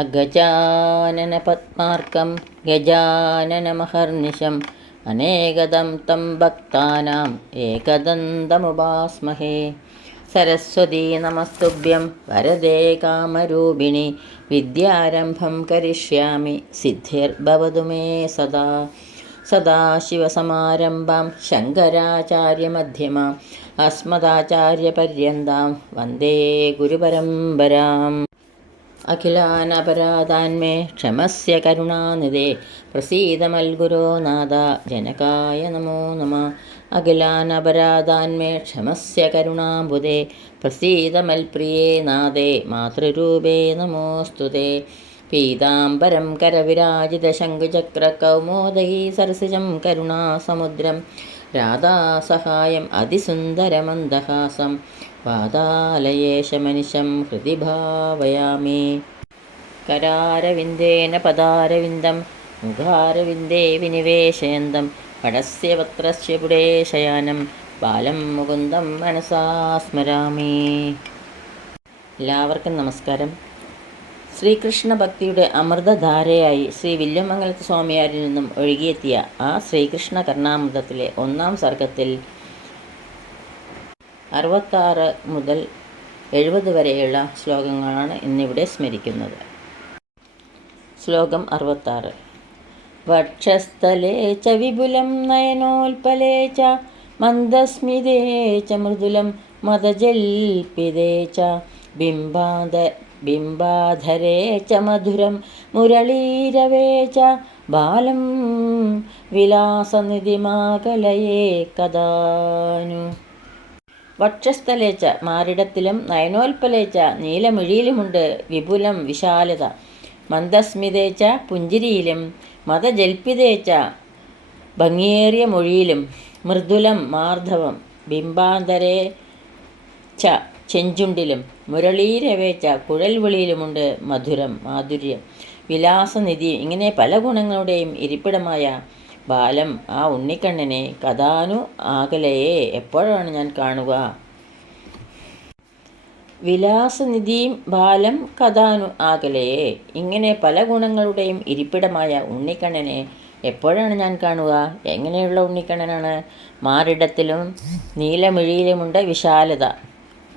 അഗജാനനപദ്മാർക്കം ഗജാനനമഹർനിശം അനേകദം തം ഭക്താനാം ഏകദന്തമുപാസ്മഹേ. സരസ്വതീ നമസ്തുഭ്യം വരദേ കാമരൂപിണി വിദ്യാരംഭം കരിഷ്യാമി സിദ്ധിർഭവതു മേ സദാ. സദാശിവസമാരംഭാം ശങ്കരാചാര്യമധ്യമാം അസ്മദാചാര്യപര്യന്താം വന്ദേ ഗുരുപരമ്പരാം. അഖിലാനപരാധാന്മേ ക്ഷമസ്യ കരുണാനിധേ പ്രസീദ മൽഗുരോ നാഥ ജനകായ നമോ നമഃ. അഖിലാനപരാധാന്മേ ക്ഷമസ്യ കരുണാംബുധേ പ്രസീദ മൽപ്രിയേ നാഥേ മാതൃരൂപേ നമോസ്തുതേ. പീതാംബരം കരവിരാജിത ശംഖുചക്രകൗമോദഗീ സരസിജം കരുണാസമുദ്രം രാധാസഹായം അതിസുന്ദരമന്ദഹാസം പാതാലയേശമനിശം ഹൃദി ഭാവയാമി. കരാരവിന്ദേന പദാരവിന്ദം മുഖാരവിന്ദേ വിനിവേശയന്തം പടസ്യ പത്രസ്യ പുടേശയാനം ബാലം മുകുന്ദം മനസാ സ്മരാമി. എല്ലാവർക്കും നമസ്കാരം. ശ്രീകൃഷ്ണ ഭക്തിയുടെ അമൃതധാരയായി ശ്രീ വില്വമംഗലത്ത് സ്വാമിയാരിൽ നിന്നും ഒഴുകിയെത്തിയ ആ ശ്രീകൃഷ്ണ കർണാമൃതത്തിലെ 1-ാം സർഗത്തിൽ 66 മുതൽ 70 വരെയുള്ള ശ്ലോകങ്ങളാണ് ഇന്നിവിടെ സ്മരിക്കുന്നത്. ശ്ലോകം 66. വക്ഷസ്ഥലേ ച വിപുലം നയനോൽപലേ ച മന്ദസ്മിതേ ച മൃദുലം മദജൽപിതേ ച ബിംബാധരേ ച മധുരം മുരളീരവേ ച ബാലം വിലാസനിധിമാകലയേ കഥാനു. വക്ഷസ്ഥലേച്ച മാറിടത്തിലും നയനോൽപ്പലേച്ച നീലമിഴിയിലുമുണ്ട് വിപുലം വിശാലത. മന്ദസ്മിതേച്ച പുഞ്ചിരിയിലും മദജൽപിതേച്ച ഭംഗിയേറിയ മൊഴിയിലും മൃദുലം മാർദ്ധവം ബിംബാന്തരേ ച ചെഞ്ചുണ്ടിലും മുരളീരവേച്ച കുഴൽവിളിയിലുമുണ്ട് മധുരം മാധുര്യം വിലാസനിധി. ഇങ്ങനെ പല ഗുണങ്ങളുടെയും ഇരിപ്പിടമായ ബാലം ആ ഉണ്ണിക്കണ്ണനെ കഥാനു ആകലയെ എപ്പോഴാണ് ഞാൻ കാണുക. വിലാസനിധിയും ബാലം കഥാനു ആകലയെ, ഇങ്ങനെ പല ഗുണങ്ങളുടെയും ഇരിപ്പിടമായ ഉണ്ണിക്കണ്ണനെ എപ്പോഴാണ് ഞാൻ കാണുക. എങ്ങനെയുള്ള ഉണ്ണിക്കണ്ണനാണ്? മാറിടത്തിലും നീലമിഴിയിലുമുണ്ട് വിശാലത,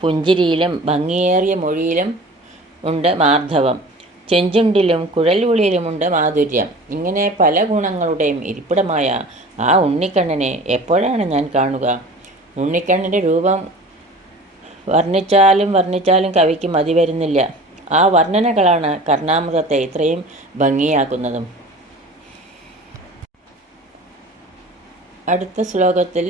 പുഞ്ചിരിയിലും ഭംഗിയേറിയ മൊഴിയിലും ഉണ്ട് മാർദ്ധവം, ചെഞ്ചുണ്ടിലും കുഴൽവിളിയിലുമുണ്ട് മാധുര്യം. ഇങ്ങനെ പല ഗുണങ്ങളുടെയും ഇരിപ്പിടമായ ആ ഉണ്ണിക്കണ്ണനെ എപ്പോഴാണ് ഞാൻ കാണുക. ഉണ്ണിക്കണ്ണൻ്റെ രൂപം വർണ്ണിച്ചാലും കവിക്ക് മതി വരുന്നില്ല. ആ വർണ്ണനകളാണ് കർണാമൃതത്തെ ഇത്രയും ഭംഗിയാക്കുന്നതും. അടുത്ത ശ്ലോകത്തിൽ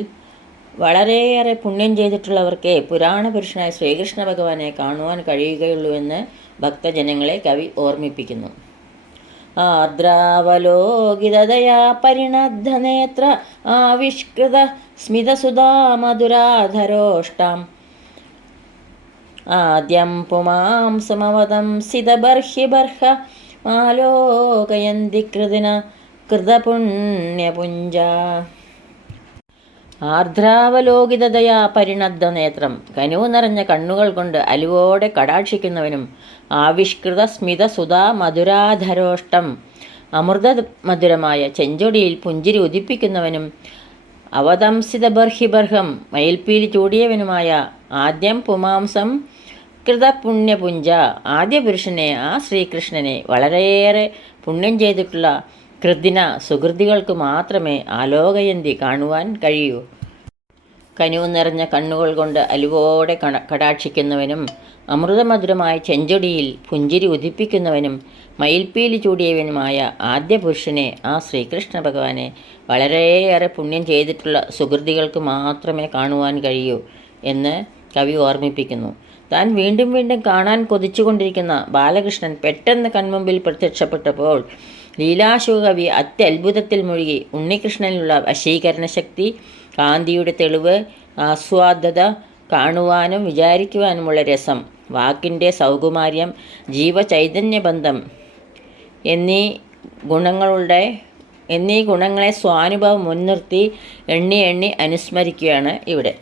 വളരെയേറെ പുണ്യം ചെയ്തിട്ടുള്ളവർക്ക് പുരാണപുരുഷനായ ശ്രീകൃഷ്ണ ഭഗവാനെ കാണുവാൻ കഴിയുകയുള്ളൂവെന്ന് ഭക്തജനങ്ങളെ കവി ഓർമ്മിപ്പിക്കുന്നു. ആർദ്രാവലോകിതദയാ പരിണദ്ധനേത്ര ആവിഷ്കൃത സ്മിതസുധാ മധുരാധരോഷ്ടാം ആദ്യം പുമാംസമവതം സിതബർഹിബർഹ മാലോകയന്തി കൃതിന കൃതപുണ്യപുഞ്ച. ആർദ്രാവലോകിതദയാ പരിണദ്ധ നേത്രം, കനിവ് നിറഞ്ഞ കണ്ണുകൾ കൊണ്ട് അലിവോടെ കടാക്ഷിക്കുന്നവനും ആവിഷ്കൃത സ്മിത സുധാ മധുരാധരോഷ്ടം, അമൃത മധുരമായ ചെഞ്ചൊടിയിൽ പുഞ്ചിരി ഉദിപ്പിക്കുന്നവനും അവതംസിത ബർഹിബർഹം, മയിൽപ്പീലി ചൂടിയവനുമായ ആദ്യം പുമാംസം കൃതപുണ്യപുഞ്ച, ആദ്യ പുരുഷനെ ആ ശ്രീകൃഷ്ണനെ വളരെയേറെ പുണ്യം ചെയ്തിട്ടുള്ള കൃതിന സുഹൃതികൾക്ക് മാത്രമേ ആലോകയന്തി കാണുവാൻ കഴിയൂ. കനിവ് നിറഞ്ഞ കണ്ണുകൾ കൊണ്ട് അലിവോടെ കടാക്ഷിക്കുന്നവനും അമൃതമധുരമായ ചെഞ്ചൊടിയിൽ പുഞ്ചിരി ഉദിപ്പിക്കുന്നവനും മയിൽപ്പീലി ചൂടിയവനുമായ ആദ്യ പുരുഷനെ ആ ശ്രീകൃഷ്ണ ഭഗവാനെ വളരെയേറെ പുണ്യം ചെയ്തിട്ടുള്ള സുഹൃതികൾക്ക് മാത്രമേ കാണുവാൻ കഴിയൂ എന്ന് കവി ഓർമ്മിപ്പിക്കുന്നു. താൻ വീണ്ടും വീണ്ടും കാണാൻ കൊതിച്ചുകൊണ്ടിരിക്കുന്ന ബാലകൃഷ്ണൻ പെട്ടെന്ന് കൺമുമ്പിൽ പ്രത്യക്ഷപ്പെട്ടപ്പോൾ ലീലാശുകവി അത്യത്ഭുതത്തിൽ മുഴുകി. ഉണ്ണികൃഷ്ണനിലുള്ള വശീകരണ ശക്തി, കാന്തിയുടെ തെളിവ്, ആസ്വാദ്യത, കാണുവാനും വിചാരിക്കുവാനുമുള്ള രസം, വാക്കിൻ്റെ സൗകുമാര്യം, ജീവചൈതന്യബന്ധം എന്നീ ഗുണങ്ങളെ സ്വാനുഭവം മുൻനിർത്തി എണ്ണി അനുസ്മരിക്കുകയാണ് ഇവിടെ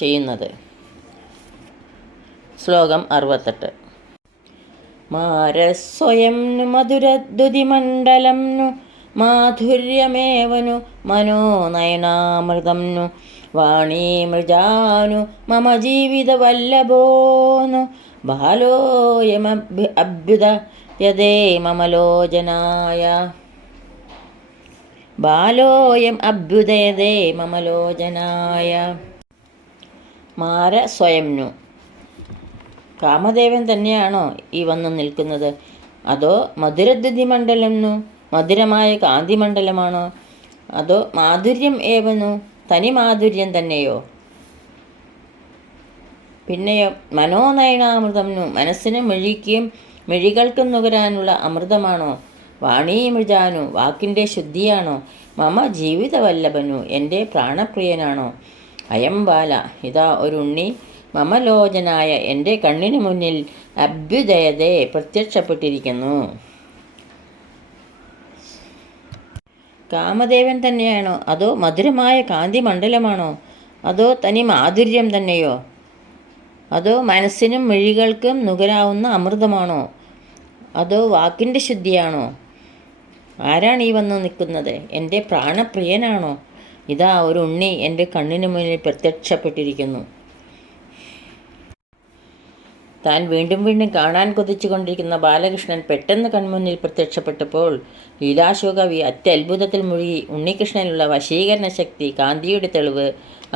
ചെയ്യുന്നത്. ശ്ലോകം 68. മാരസ്വയം नु മധുരദ്യുതിമണ്ഡലം नु മാധുര്യമേവനു മനോനയനാമൃതം नु വാണീമൃജാനു മമ ജീവിതവല്ലഭോന്നു ബാലോയമഭ്യുദയതേ മമ ലോചനായ ബാലോയം അഭ്യുദയതേ മമ ലോചനായ. മാര സ്വയംനു കാമദേവൻ തന്നെയാണോ ഈ വന്നു നിൽക്കുന്നത്? അതോ മധുരദ്യുതിമണ്ഡലംനു മധുരമായ കാന്തിമണ്ഡലമാണോ? അതോ മാധുര്യം ഏവനു തനി മാധുര്യം തന്നെയോ? പിന്നെയോ മനോനയനാമൃതംനു മനസ്സിനും മിഴികൾക്കും നുകരാനുള്ള അമൃതമാണോ? വാണീമൃജാനു വാക്കിൻ്റെ ശുദ്ധിയാണോ? മമ ജീവിതവല്ലഭനു എൻ്റെ പ്രാണപ്രിയനാണോ? അയം ബാല ഇതാ ഒരു ഉണ്ണി മമ ലോചനായ എൻ്റെ കണ്ണിനു മുന്നിൽ അഭ്യുദയതേ പ്രത്യക്ഷപ്പെട്ടിരിക്കുന്നു. കാമദേവൻ തന്നെയാണോ? അതോ മധുരമായ കാന്തി മണ്ഡലമാണോ? അതോ തനി മാധുര്യം തന്നെയോ? അതോ മനസ്സിനും മിഴികൾക്കും നുകരാവുന്ന അമൃതമാണോ? അതോ വാക്കിൻ്റെ ശുദ്ധിയാണോ? ആരാണ് ഈ വന്നു നിൽക്കുന്നത്? എൻ്റെ പ്രാണപ്രിയനാണോ? ഇതാ ഒരു ഉണ്ണി എൻ്റെ കണ്ണിന് മുന്നിൽ പ്രത്യക്ഷപ്പെട്ടിരിക്കുന്നു. താൻ വീണ്ടും വീണ്ടും കാണാൻ കൊതിച്ചു കൊണ്ടിരിക്കുന്ന ബാലകൃഷ്ണൻ പെട്ടെന്ന് കൺമുന്നിൽ പ്രത്യക്ഷപ്പെട്ടപ്പോൾ ലീലാശോകവി അത്യത്ഭുതത്തിൽ മുഴുകി. ഉണ്ണികൃഷ്ണനുള്ള വശീകരണ ശക്തി, കാന്തിയുടെ തെളിവ്,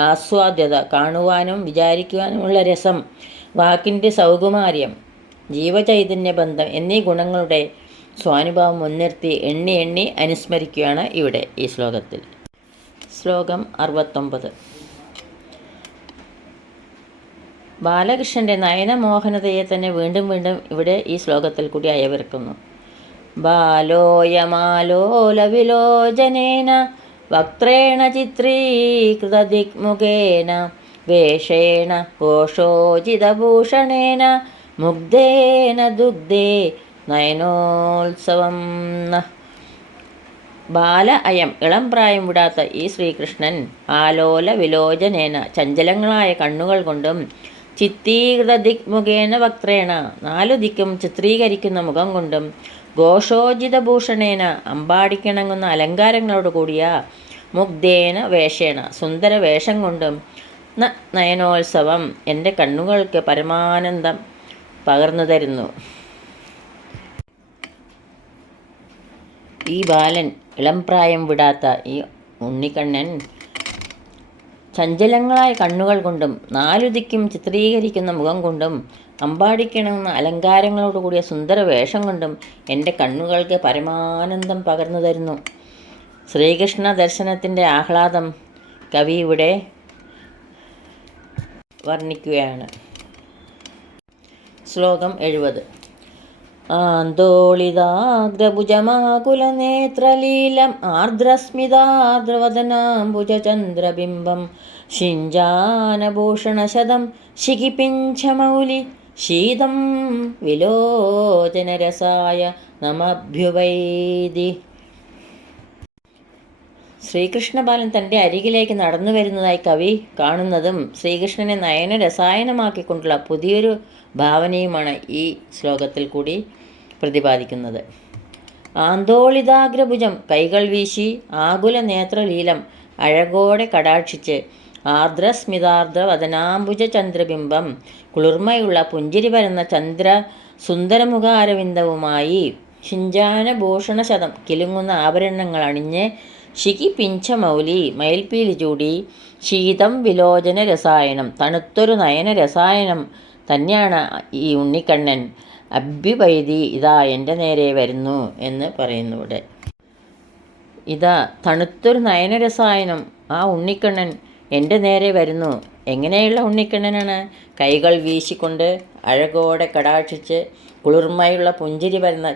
ആസ്വാദ്യത, കാണുവാനും വിചാരിക്കുവാനുമുള്ള രസം, വാക്കിൻ്റെ സൗകുമാര്യം, ജീവചൈതന്യ ബന്ധം എന്നീ ഗുണങ്ങളുടെ സ്വാനുഭാവം മുൻനിർത്തി എണ്ണി എണ്ണി അനുസ്മരിക്കുകയാണ് ഇവിടെ ഈ ശ്ലോകത്തിൽ. ശ്ലോകം 69. ബാലകൃഷ്ണൻ്റെ നയനമോഹനതയെ തന്നെ വീണ്ടും വീണ്ടും ഇവിടെ ഈ ശ്ലോകത്തിൽ കൂടി അയവിറക്കുന്നു. ബാലോയമാലോലവിലോചനേന വക്ത്രേണ ചിത്രീകൃതദിഗ്മുഖേന വേഷേണ ഘോഷോചിതഭൂഷണേന മുഗ്ധേന ദുഗ്ധേ നയനോത്സവം. ബാല അയം ഇളം പ്രായം വിടാത്ത ഈ ശ്രീകൃഷ്ണൻ ആലോല വിലോചനേന ചഞ്ചലങ്ങളായ കണ്ണുകൾ കൊണ്ടും ചിത്രീകൃത ദിഗ്മുഖേന വക്ത്രേണ നാലു ദിക്കും ചിത്രീകരിക്കുന്ന മുഖം കൊണ്ടും ഘോഷോചിതഭൂഷണേന അമ്പാടിക്കിണങ്ങുന്ന അലങ്കാരങ്ങളോട് കൂടിയ മുഗ്ധേന വേഷേണ സുന്ദര വേഷം കൊണ്ടും നയനോത്സവം എൻ്റെ കണ്ണുകൾക്ക് പരമാനന്ദം പകർന്നു തരുന്നു. ഈ ബാലൻ ഇളം പ്രായം വിടാത്ത ഈ ഉണ്ണിക്കണ്ണൻ ചഞ്ചലങ്ങളായ കണ്ണുകൾ കൊണ്ടും നാലു ദിക്കും ചിത്രീകരിക്കുന്ന മുഖം കൊണ്ടും അമ്പാടിക്കിണങ്ങുന്ന അലങ്കാരങ്ങളോട് കൂടിയ സുന്ദര വേഷം കൊണ്ടും എൻ്റെ കണ്ണുകൾക്ക് പരമാനന്ദം പകർന്നു തരുന്നു. ശ്രീകൃഷ്ണ ദർശനത്തിൻ്റെ ആഹ്ലാദം കവി ഇവിടെ വർണ്ണിക്കുകയാണ്. ശ്ലോകം 70. ആന്തോളിതാഗ്രഭുജമാകുലനേത്രലീലം ആർദ്രസ്മിതാർദ്രവദനാംബുജചന്ദ്രബിംബം ശിഞ്ചാനഭൂഷണശതം ശിഖിപിഞ്ചമൗലി ശീതം വിലോചനരസായ നമഭ്യുവൈതി. ശ്രീകൃഷ്ണബാലൻ തൻ്റെ അരികിലേക്ക് നടന്നു വരുന്നതായി കവി കാണുന്നതും ശ്രീകൃഷ്ണനെ നയനരസായനമാക്കിക്കൊണ്ടുള്ള പുതിയൊരു ഭാവനയുമാണ് ഈ ശ്ലോകത്തിൽ കൂടി പ്രതിപാദിക്കുന്നത്. ആന്തോളിതാഗ്രഭുജം കൈകൾ വീശി ആകുല നേത്രലീലം അഴകോടെ കടാക്ഷിച്ച് ആർദ്രസ്മിതാർദ്ര വദനാംബുജ ചന്ദ്രബിംബം കുളിർമയുള്ള പുഞ്ചിരി പരന്ന സുന്ദരമുഖാരവിന്ദവുമായി ശിഞ്ചാനഭൂഷണശതം കിലുങ്ങുന്ന ആഭരണങ്ങൾ അണിഞ്ഞ് ശിഖി പിഞ്ചമൗലി മയിൽപ്പീലി ചൂടി ശീതം വിലോചന രസായനം തണുത്തൊരു നയന രസായനം തന്നെയാണ് ഈ ഉണ്ണിക്കണ്ണൻ. അഭ്യുപൈതി ഇതാ എൻ്റെ നേരെ വരുന്നു എന്ന് പറയുന്നു ഇവിടെ. ഇതാ തണുത്തൊരു നയനരസായനം ആ ഉണ്ണിക്കണ്ണൻ എൻ്റെ നേരെ വരുന്നു. എങ്ങനെയുള്ള ഉണ്ണിക്കണ്ണനാണ്? കൈകൾ വീശിക്കൊണ്ട് അഴകോടെ കടാക്ഷിച്ച് കുളിർമയുള്ള പുഞ്ചിരി വരുന്ന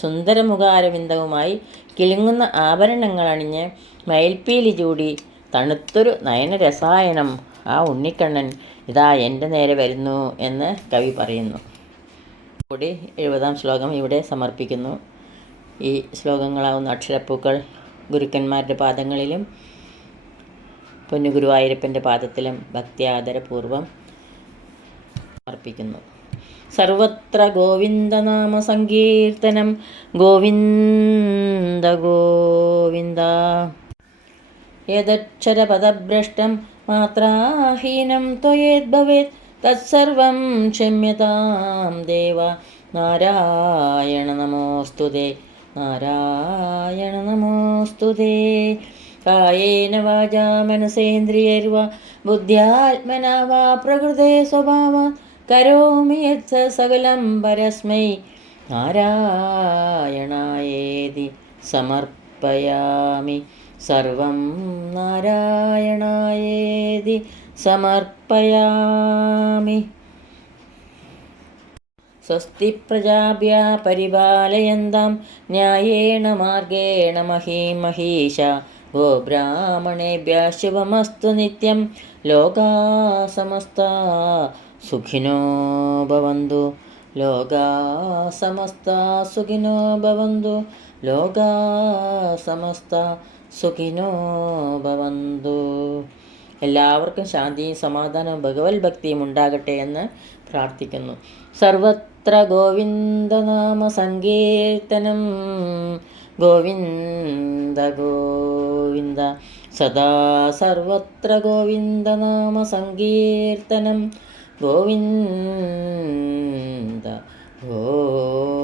സുന്ദരമുഖാരവിന്ദവുമായി കിലുങ്ങുന്ന ആഭരണങ്ങൾ അണിഞ്ഞ് മയിൽപ്പീലി ചൂടി തണുത്തൊരു നയനരസായനം ആ ഉണ്ണിക്കണ്ണൻ ഇതാ എൻ്റെ നേരെ വരുന്നു എന്ന് കവി പറയുന്നു. കൂടി 70-ാം ശ്ലോകം ഇവിടെ സമർപ്പിക്കുന്നു. ഈ ശ്ലോകങ്ങളാവുന്ന അക്ഷരപ്പൂക്കൾ ഗുരുക്കന്മാരുടെ പാദങ്ങളിലും പൊന്നുഗുരുവായൂരപ്പൻ്റെ പാദത്തിലും ഭക്തി ആദരപൂർവം സമർപ്പിക്കുന്നു. സർവത്ര ഗോവിന്ദനാമ സങ്കീർത്തനം. ഗോവിന്ദ ഗോവിന്ദ. യദക്ഷരപദഭ്രഷ്ടം മാത്രാഹീനം ത്വയേദ്ഭവേത് തത്സർവം ക്ഷമ്യതാം ദേവ. നാരായണ നമോസ്തുതേ. നാരായണ നമോസ്തുതേ. കായേന വാചാ മനസേന്ദ്രിയൈർവാ ബുദ്ധ്യാത്മനാ വാ പ്രകൃതേ സ്വഭാവാത് കരോമി യത് സകലം പരസ്മൈ നാരായണായേതി സമർപ്പയാമി. സർവം നാരായണായേതി സമർപ്പയാമി. സ്വസ്തി പ്രജാഭ്യഃ പരിപാലയന്താം ന്യായേന മാർഗേണ മഹീം മഹീഷാ. ഗോബ്രാഹ്മണേഭ്യഃ ശുഭമസ്തു നിത്യം. ലോകാഃ സമസ്താഃ സുഖിനോ ഭവന്തു. ലോകാഃ സമസ്താഃ സുഖിനോ ഭവന്തു. ലോകാഃ സമസ്താഃ സുഖിനോ ഭവന്തു. എല്ലാവർക്കും ശാന്തിയും സമാധാനവും ഭഗവത് ഭക്തിയും ഉണ്ടാകട്ടെ എന്ന് പ്രാർത്ഥിക്കുന്നു. സർവത്ര ഗോവിന്ദനാമ സങ്കീർത്തനം. ഗോവിന്ദ ഗോവിന്ദ. സദാ സർവത്ര ഗോവിന്ദനാമ സങ്കീർത്തനം. ഗോവിന്ദ ഗോവിന്ദ.